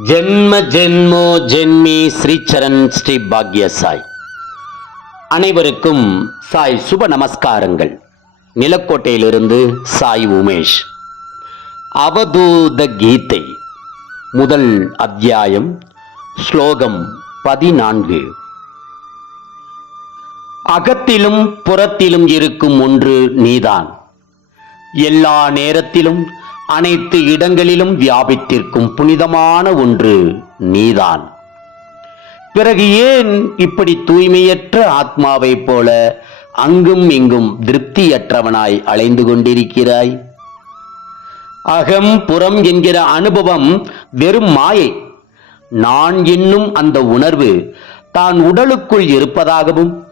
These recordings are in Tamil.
ஜென்ம ஜென்மோ ஜென்மி ஸ்ரீச்சரன் ஸ்ரீ பாக்ய சாய். அனைவருக்கும் சாய் சுப நமஸ்காரங்கள். நிலக்கோட்டையிலிருந்து சாய் உமேஷ். அவதூத கீதை முதல் அத்தியாயம் ஸ்லோகம் பதினான்கு. அகத்திலும் புறத்திலும் இருக்கும் ஒன்று நீதான். எல்லா நேரத்திலும் அனைத்து இடங்களிலும் வியாபித்திருக்கும் புனிதமான ஒன்று நீதான். பிறகு ஏன் இப்படி தூய்மையற்ற ஆத்மாவைப் போல அங்கும் இங்கும் திருப்தியற்றவனாய் அலைந்து கொண்டிருக்கிறாய்? அகம் புறம் என்கிற அனுபவம் வெறும் மாயை. நான் என்னும் அந்த உணர்வு தான் உடலுக்குள் இருப்பதாகவும்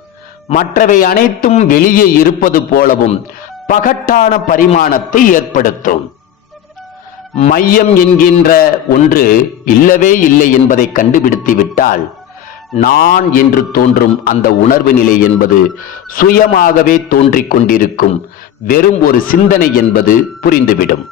மற்றவை அனைத்தும் வெளியே இருப்பது போலவும் பகட்டான பரிமாணத்தை ஏற்படுத்தும். மையம் என்கின்ற ஒன்று இல்லவே இல்லை என்பதை கண்டுபிடித்து விட்டால் நான் என்று தோன்றும் அந்த உணர்வு நிலை என்பது சுயமாகவே தோன்றிக் கொண்டிருக்கும் வெறும் ஒரு சிந்தனை என்பது புரிந்துவிடும்.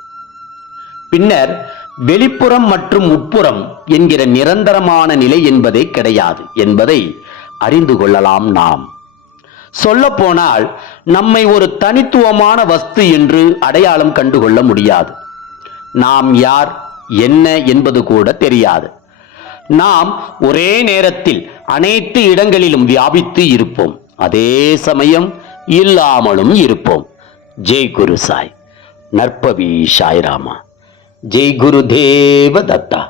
பின்னர் வெளிப்புறம் மற்றும் உட்புறம் என்கிற நிரந்தரமான நிலை என்பதே கிடையாது என்பதை அறிந்து கொள்ளலாம் நாம். சொல்லப்போனால் நம்மை ஒரு தனித்துவமான வஸ்து என்று அடையாளம் கண்டுகொள்ள முடியாது. நாம் யார் என்ன என்பது கூட தெரியாது. நாம் ஒரே நேரத்தில் அனைத்து இடங்களிலும் வியாபித்து இருப்போம். அதே சமயம் இல்லாமலும் இருப்போம். ஜெய் குரு சாய். நற்பவி சாய்ராமா. ஜெய் குரு தேவ தத்தா.